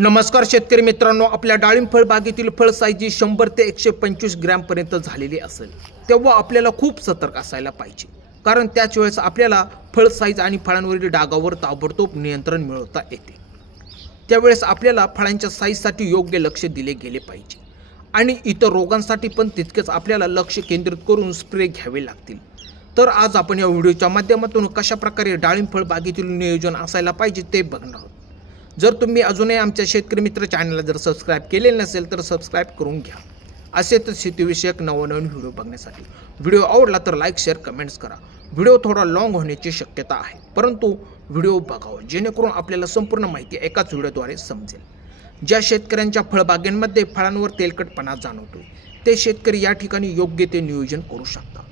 नमस्कार शेतकरी मित्रांनो आपल्या डाळिंबफळ बागेतील फळ साईज ही शंभर ते एकशे पंचवीस ग्रॅमपर्यंत झालेली असेल. तेव्हा आपल्याला खूप सतर्क असायला पाहिजे. कारण त्याच वेळेस आपल्याला फळ साईज आणि फळांवरील डागावर ताबडतोब नियंत्रण मिळवता येते. त्यावेळेस आपल्याला फळांच्या साईजसाठी योग्य लक्ष दिले गेले पाहिजे. आणि इतर रोगांसाठी पण तितकेच आपल्याला लक्ष केंद्रित करून स्प्रे घ्यावे लागतील. तर आज आपण या व्हिडिओच्या माध्यमातून कशाप्रकारे डाळिंबफळ बागेतील नियोजन असायला पाहिजे ते बघणार आहोत जर तुम्ही अजूनही आमच्या शेतकरी मित्र चॅनलला जर सबस्क्राईब केलेले नसेल तर सबस्क्राईब करून घ्या. असे तर शेतीविषयक नवनवीन व्हिडिओ बघण्यासाठी. व्हिडिओ आवडला तर लाईक शेअर कमेंट्स करा. व्हिडिओ थोडा लॉंग होण्याची शक्यता आहे. परंतु व्हिडिओ बघावा जेणेकरून आपल्याला संपूर्ण माहिती एकाच व्हिडिओद्वारे समजेल. ज्या शेतकऱ्यांच्या फळबागेंमध्ये फळांवर तेलकटपणा जाणवतो ते शेतकरी या ठिकाणी योग्य ते नियोजन करू शकतात.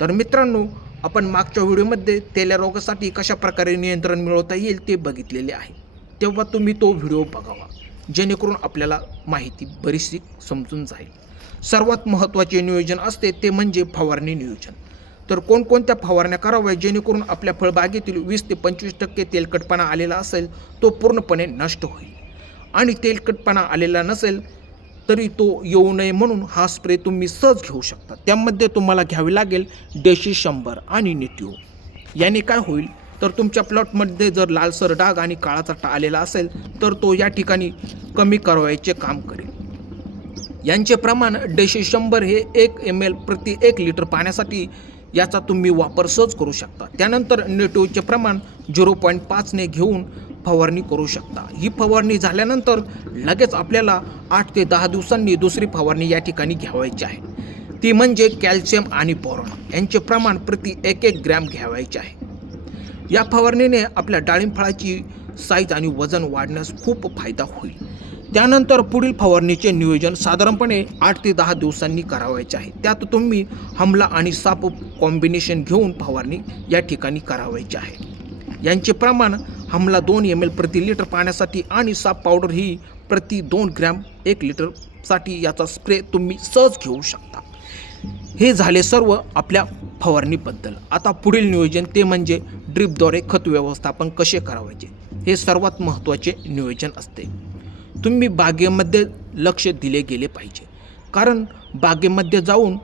तर मित्रांनो आपण मागच्या व्हिडिओमध्ये तेल्या रोगासाठी कशा प्रकारे नियंत्रण मिळवता येईल ते बघितलेले आहे. तेव्हा तुम्ही तो व्हिडिओ बघावा. जेणेकरून आपल्याला माहिती बरीचशी समजून जाईल. सर्वात महत्त्वाचे नियोजन असते ते म्हणजे फवारणी नियोजन. तर कोणकोणत्या फवारण्या कराव्या जेणेकरून आपल्या फळबागेतील वीस ते पंचवीस टक्के तेलकटपणा आलेला असेल तो पूर्णपणे नष्ट होईल. आणि तेलकटपणा आलेला नसेल तरी तो येऊ नये म्हणून हा स्प्रे तुम्ही सहज घेऊ शकता. त्यामध्ये तुम्हाला घ्यावी लागेल देशी शंभर आणि निटिओ. याने काय होईल? तर तुमच्या प्लॉटमध्ये जर लालसर डाग आणि काळा चट्टा आलेला असेल तर तो या ठिकाणी कमी करावयाचे काम करेल. यांचे प्रमाण डेशे शंभर हे एक एम एल प्रति एक लिटर पाण्यासाठी याचा तुम्ही वापर सहज करू शकता. त्यानंतर नेटोचे प्रमाण झिरो पॉईंट पाचने घेऊन फवारणी करू शकता. ही फवारणी झाल्यानंतर लगेच आपल्याला आठ ते दहा दिवसांनी दुसरी फवारणी या ठिकाणी घ्यावायची आहे. ती म्हणजे कॅल्शियम आणि बोरॉन. यांचे प्रमाण प्रति एक एक ग्रॅम घ्यावायचे आहे. या फवारणीने आपल्या डाळिंब फळाची साईज आणि वजन वाढण्यास खूप फायदा होईल. त्यानंतर पुढील फवारणीचे नियोजन साधारणपणे आठ ते दहा दिवसांनी करावायचे आहे. त्यात तुम्ही हमला आणि साप कॉम्बिनेशन घेऊन फवारणी या ठिकाणी करावायची आहे. यांचे प्रमाण हमला दोन एम एल प्रति लिटर पाण्यासाठी आणि साप पावडर ही प्रति दोन ग्रॅम एक लिटरसाठी याचा स्प्रे तुम्ही सहज घेऊ शकता. हे झाले सर्व आपल्या फवारणीबद्दल. आता पुढील नियोजन ते म्हणजे ड्रीपद्वारे खत व्यवस्थापन कसे करावायचे? हे सर्वात महत्त्वाचे नियोजन असते. तुम्ही बागेमध्ये लक्ष दिले गेले पाहिजे. कारण बागेमध्ये जाऊन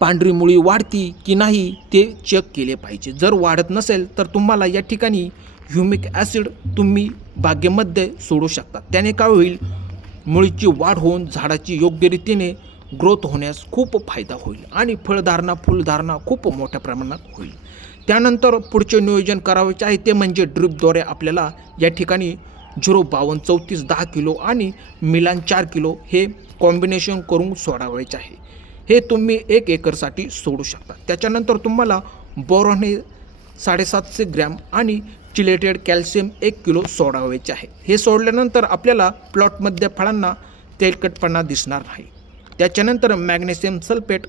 पांढरी मुळी वाढती की नाही ते चेक केले पाहिजे. जर वाढत नसेल तर तुम्हाला या ठिकाणी ह्युमिक ॲसिड तुम्ही बागेमध्ये सोडू शकता. त्याने काय होईल? मुळीची वाढ होऊन झाडाची योग्य रीतीने ग्रोथ होण्यास खूप फायदा होईल आणि फळधारणा फुलधारणा खूप मोठ्या प्रमाणात होईल. त्यानंतर पुढचे नियोजन करावयाचे आहे ते म्हणजे ड्रिपद्वारे आपल्याला या ठिकाणी झिरो बावन्न चौतीस दहा किलो आणि मिलान चार किलो हे कॉम्बिनेशन करून सोडावायचे आहे. हे तुम्ही एक एकरसाठी सोडू शकता. त्याच्यानंतर तुम्हाला बोरॉन हे साडेसातशे ग्रॅम आणि चिलेटेड कॅल्शियम एक किलो सोडावायचे आहे. हे सोडल्यानंतर आपल्याला प्लॉटमध्ये फळांना तेलकटपणा दिसणार नाही. त्याच्यानंतर मॅग्नेशियम सल्फेट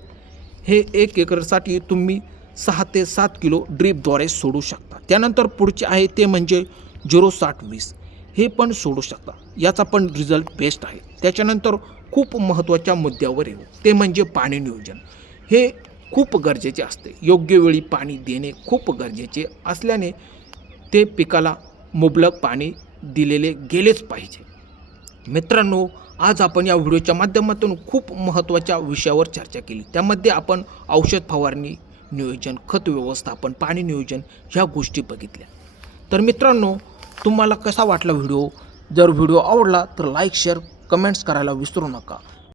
हे एक एकरसाठी तुम्ही सहा ते सात किलो ड्रीपद्वारे सोडू शकता. त्यानंतर पुढचे आहे ते म्हणजे झिरो साठ वीस. हे पण सोडू शकता. याचा पण रिझल्ट बेस्ट आहे. त्याच्यानंतर खूप महत्त्वाच्या मुद्द्यावर येऊ. ते म्हणजे पाणी नियोजन. हे खूप गरजेचे असते. योग्य वेळी पाणी देणे खूप गरजेचे असल्याने ते पिकाला मुबलक पाणी दिलेले गेलेच पाहिजे. मित्रांनो आज आपण या व्हिडिओच्या माध्यमातून खूप महत्त्वाच्या विषयावर चर्चा केली. त्यामध्ये आपण औषध फवारणी नियोजन खत व्यवस्थापन पाणी नियोजन ह्या गोष्टी बघितल्या. तर मित्रांनो तुम्हाला कसा वाटला व्हिडिओ? जर व्हिडिओ आवडला तर लाईक शेअर कमेंट्स करायला विसरू नका.